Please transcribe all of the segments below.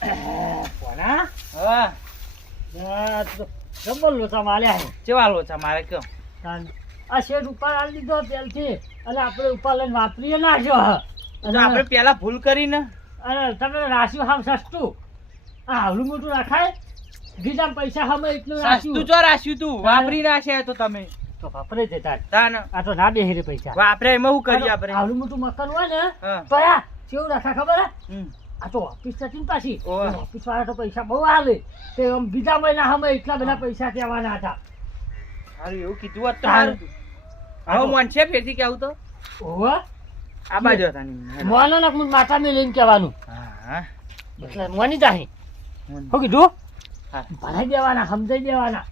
કોના હા જબર લોચા માલ્યા છે ચેવા લોચા મારે કયો આ શેઠ ઉપર આલી દીધો તેલથી અને આપણે ઉપર લઈને વાપરીએ નાખ્યો તો આપણે પેલા ભૂલ કરીને અને તમે રાખ્યું હામ સસ્તું આ આવડું મોટું રાખાય બીજા પૈસા સામે એટલું સસ્તું જો રાખ્યું તું વાપરી નાખ્યા તો તમે તો વાપરે છે તાર તાન આ તો ના બેહી રે પૈસા વાપરે એમાં શું કરીએ આપણે આવડું મોટું મકાન હોય ને હા. તો આ કેવું રાખા ખબર હે હમ. આ તો ઓફિસ થતી ને પાછી ઓહ. ઓફિસ વાળા તો પૈસા બહુ હાલે તે આમ બીજા મહિના સામે એટલા બધા પૈસા કહેવાના હતા સારું એવું કીધું હોત તો સારું હતું. હવે મન છે ફેરથી કેવું તો ઓહો આ બાજુ હતા ની મોનો ને માથા મેં લઈને કહેવાનું હા એટલે મોની જાહી મન. શું કીધું હા ભરાઈ દેવાના સમજાઈ દેવાના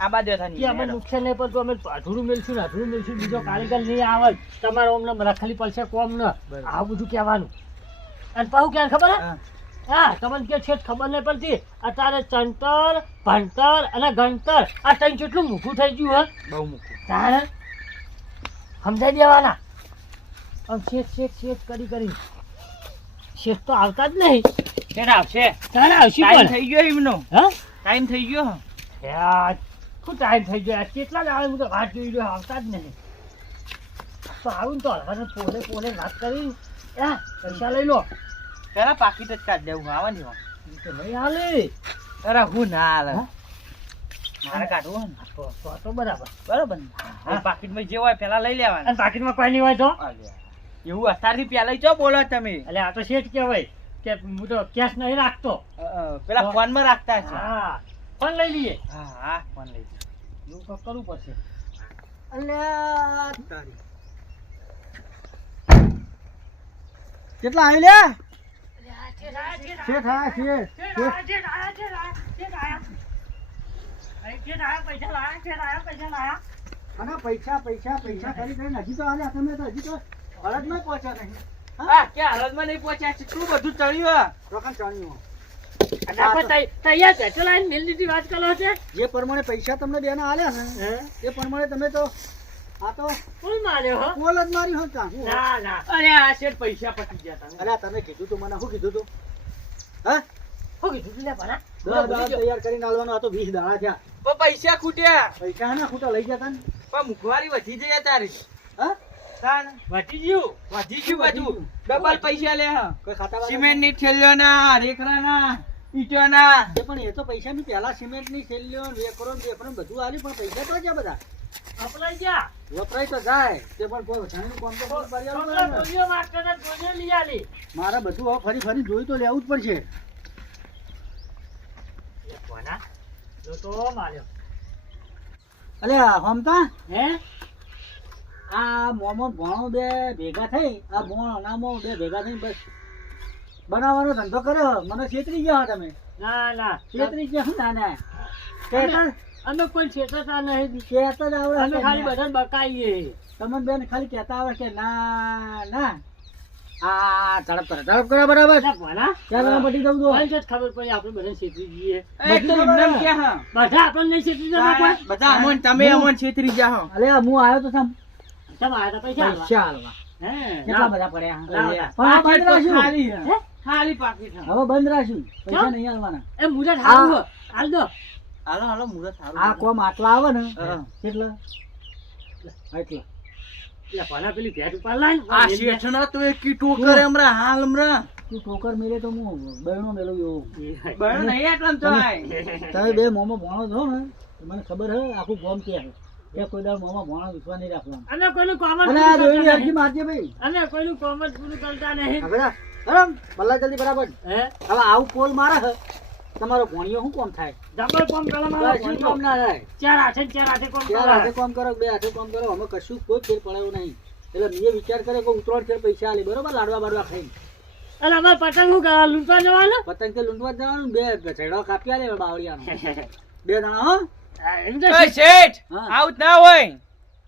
આ બાજુ હતા કે અમે નુકસાન નહીં પડતું અમે અધૂરું મેળશું બીજો કારીગર નહીં આવે તમારે અમને રખલી પડશે કોમ ન બરાબર. આ બધું કહેવાનું અને પાછું ક્યાં ખબર હે હા. હા તમને કે છે ખબર નહીં પડતી અત્યારે ચંતર ભણતર અને ગણતર આ ત્રણ કેટલું મોટું થઈ ગયું હે બહુ મૂકું તારે સમજાઈ દેવાના આમ શેઠ કરી શેઠ તો આવતા જ નહીં ફેર આવશે તારે આવશે ટાઈમ પણ થઈ ગયો એમનો હા ટાઈમ થઈ ગયો યાર શું ટાઈમ થઈ ગયો કેટલા જ આવે હું તો વાત જોઈ રહ્યો આવતા જ નહીં તો આવું ને તો હલવાને પોલે વાત કરી પૈસા લઈ લો પેલા પાકીટ જ કાઢ દેવું આવવાની હોય ઈ તો નહીં હાલે અરે હું ના હાલે હા? મારે કાઢવું હોય ને તો બરાબર બરોબર ને હા. પાકીટમાં જે હોય પેલા લઈ લેવાના અને પાકીટમાં કોઈ નહીં હોય તો એવું અત્યારથી પેલા ચો બોલો તમે એટલે આ તો શેઠ કહેવાય કે હું તો કેશ નહીં રાખતો પેલા ફોનમાં રાખતા છે હા પણ લઈ લઈએ હા હા ફોન લઈ લે. એવું તો કરવું પડશે કેટલા આવી લે અને પૈસા પૈસા પૈસા કરી કરીને હજી તો આલ્યા તમે તો હજી તો હળદમાં પહોંચ્યા નહીં હા ક્યાં હાલતમાં નહીં પહોંચ્યા કેટલું બધું ચડ્યું રોકન ચાણીઓ તૈયાર છે ચલો આઈને મિલ દીધી વાત કરો છે જે પ્રમાણે પૈસા તમને બેના આલ્યા ને એ પ્રમાણે તમે તો આ તો કોણ માર્યો હો કોલ જ મારી હોત કાં? ના ના અરે આ શેઠ પૈસા પતી ગયા તમે અલ્યા તમે કીધું તું મને શું કીધું તું હા હો કીધું તું લે ભલા 10 દાડા તૈયાર કરીને આલવાનો આ તો 20 દાડા થયા પણ પૈસા ખૂટ્યા પૈસા હે ને ખોટા લઈ જતા ને પણ મુખવારી વધી જઈ તારી હા તાન વધી ગયું વધી ગયું બધું ડબલ પૈસા લે હા કોઈ ખાતા સિમેન્ટ ની થેલીઓ ના રેકડા ના ઈટો ના પણ એ તો પૈસા મેં પેલા સિમેન્ટ ની થેલીઓ વેકરો વેકરો બધું આલ્યું પણ પૈસા તો ક્યાં બધા અપલાઈ ગયા વપરાય તો જાય તે પણ કોઈ વધારાનું કામ તો કોઈ કરી આલવું છોકરા પડે ને. ગોળીઓ મારતા ગોળીઓ લઈ આલી મારે બધું હવે ફરી ફરી જોઈ તો લેવું જ પડશે એ કોના જો તો માર્યો અલે હમતા હે આ મોમો ભણો બે ભેગા થઈ આ ભણો નામો બે ભેગા થઈ બસ બનાવવાનો ધંધો કર્યો મને છેતરી ગયા તમે ના ના છેતરી ગયા ના ના કહેતા અમે કોઈ છેતરતા નહીં કહેતા જ આવડે અમે કે ખાલી ના. બધાને બકાઈએ તમને બેન ખાલી કહેતા આવડે કે ના ના આ ઝડપ કરો બરાબર કોના ચાલ હવે પટી દઉં તો કોણ છે ખબર પડી આપણે બધાને છેતરી જઈએ એ તો એમનેમ કે હા બધા આપણને નહીં છેતરી જતા કોઈ બધા અમોન તમે અમોન છેતરી જા હો અલે હું આવ્યો તો સમ તમે આયા તા પૈસા આલવા? પૈસા હાલવા હે કેટલા ના. બધા પડ્યા લાવ. પણ આ બંધ રાખ્યું ખાલી હે? હે? ખાલી પાકીટ હા. હવે બંધ રાખ્યું પૈસા કેમ? નહીં હાલવાના એ મુરત હારું હો. હાલ દો હાલો હાલો મુરત સારું આ કોમ આટલા આવે ને હા. કેટલા આટલા એટલે કોના પેલી ભેટ ઉપર લાઈન આ શેઠના તો એક કીટો કરે હમણાં હાલ હમણાં તું ઠોકર મેરે તો હું બહેનો મેળવું એવું બળ નહીં એટલમ તો આય. તમે બે મોમાં ભણો છો ને તો મને ખબર હે આખું ગોમ કે હે કે કોઈ દાડો મોમાં ભણો વિશ્વાસ નહીં રાખવાનો અમે કોઈનું કોમ જ અને આ પૂરું દોયડી કરતા અરજી નહીં. મારજે ભાઈ અમે કોઈનું કોમ જ પૂરું કરતા નહીં હા બરા બરાબર ભલા જલ્દી બરાબર હે હવે આવું પોલ મારે હે તમારો ભણિયો શું કોમ થાય ડબલ કોમ પેલા મારો બસ શું કોમ ના થાય ચાર હાથે કોમ ચાર કરે. હાથે કામ કરો બે હાથે કામ કરો અમે કશું કોઈ ફેર પડાયો નહીં એટલે મેં વિચાર કર્યો કે ઉતરોડ ફેર પૈસા આલી બરોબર લાડવા બાડવા ખાઈ અને અમારે પતંગ શું કરવા લૂંટવા જવાનું પતંગ કે લૂંટવા જ જવાનું બે છેડો કાપ્યા લે બાવળિયાનો બે જણા હો એમ તો એ શેઠ હા. આવું જ ના હોય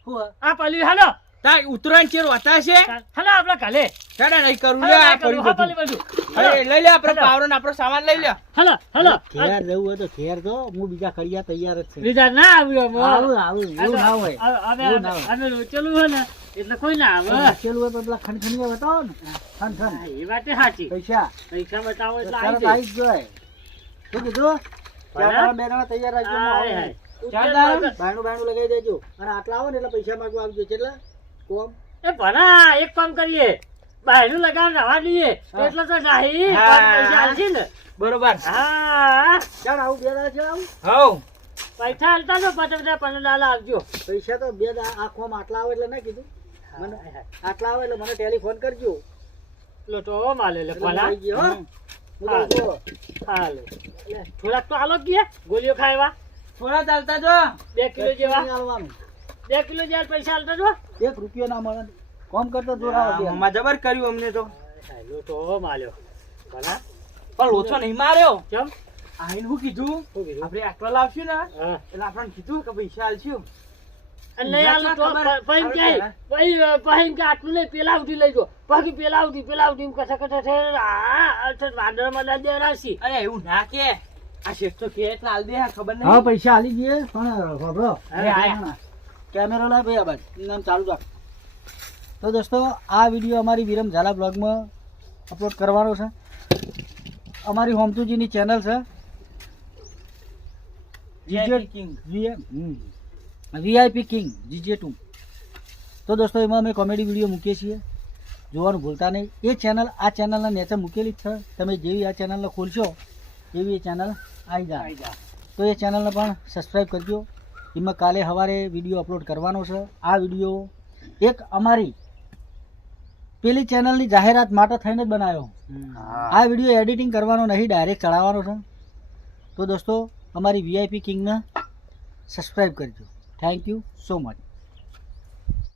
શું હે? આ પલી હાલો તાર ઉત્તરાયણ ચેર હોતા છે હલો આપણે કાલે ચાડા નહીં કરું હલો લે ના આ કરું, કર્યું હા, બધું. ભલે બધું. અરે લઈ લે આપણો હલો. પાવરો ને આપણો સામાન લઈ લે હલો હલો ઘેર જવું હોય તો ઘેર જો, હું બીજા કડિયા તૈયાર જ છે. બીજા ના આવ્યું અમે. આવું આવું એવું ના હોય. એવું ના હોય. અમે રોચેલું હોય ને એટલે કોઈ ના આવે. રાખેલું હોય તો પેલા ખનખનીયા બતાવો ને, ખનખન. હા, એ વાત સાચી. પૈસા પૈસા બતાવો એટલે તરત આવી આવી જ જાય. શું કીધું? ચાર દાડા, બે દાડા તૈયાર રાખજો. હું આવું. જાય. ચાર દાડા? બાયણું બાયણું લગાવી દેજો અને આટલા આવો ને એટલે પૈસા માંગવા આવજો. કેટલા કોમ? એ ભલા એક કામ કરીએ, બહારનું લગાવ રવા દઈએ હા. એટલે તો નહીં હા. પણ પૈસા આલશે ને. બરોબર હા ચાલ આવું, બે દાડા છે આવું. હવ પૈસા હાલતા તો બધા $15 આપજો. પૈસા તો બે દાડા આંખોમાં આટલા આવે એટલે ના કીધું મને. આટલા આવે એટલે મને ટેલિફોન કરજો. લોટો માલે લે એટલે હું ભલા. આવી ગયો, હો. હું હા. તો જો. હાલો થોડાક તો હાલો કે ગોળીઓ ખાવા થોડા ચાલતા જો 2 કિલો જેવા નહીં આલવાનું. 2 કિલો જેવા પૈસા હાલતા જો. 1 રૂપિયો ના મળે. કોમ કરતો જોરાવો બે. મમ્મા જબર કર્યું અમને તો લોટો માલ્યો ભલા. પણ લોચો નહીં માર્યો કેમ? આઈને શું કીધું શું કીધું? આપણે આટલા લાવશું ને હા. એટલે આપણને કીધું કે પૈસા આલશું અને નહીં આલું તો ખબર? પહિમ કે પહિમ કે આટલું નહીં પેલા ઉઠી લઈ જો બાકી પેલા ઉઠી કસા કસા છે વાંદરમાં ના દે રાશી. અરે એવું ના કે આ શેઠ તો કે એટલે આલ દે ખબર હા નહીં પૈસા આલી ગયે પણ ખબરો અરે આયા. કેમેરો લાવ ભાઈ આ બાજુ નામ ચાલુ રાખ. તો દોસ્તો આ વિડીયો અમારી વિરમ ઝાલા બ્લોગમાં અપલોડ કરવાનો છે. અમારી હોમતુજીની ચેનલ છે VIP King. VIP king GJ2. તો દોસ્તો એમાં અમે કોમેડી વિડીયો મૂકીએ છીએ, જોવાનું ભૂલતા નહીં. એ ચેનલ આ ચેનલના નીચે મૂકેલી જ છે. તમે જેવી આ ચેનલને ખોલશો એવી એ ચેનલ આવી જાય. તો એ ચેનલને પણ સબસ્ક્રાઈબ કરજો. એમાં કાલે સવારે વિડીયો અપલોડ કરવાનો છે. આ વિડીયો એક અમારી પેલી ચેનલની જાહેરાત માટે થઈને જ બનાવ્યો. આ વિડીયો એડિટિંગ કરવાનો નહીં, ડાયરેક્ટ ચડાવવાનો છે. તો દોસ્તો અમારી VIP કિંગને સબસ્ક્રાઈબ કરજો. Thank you so much.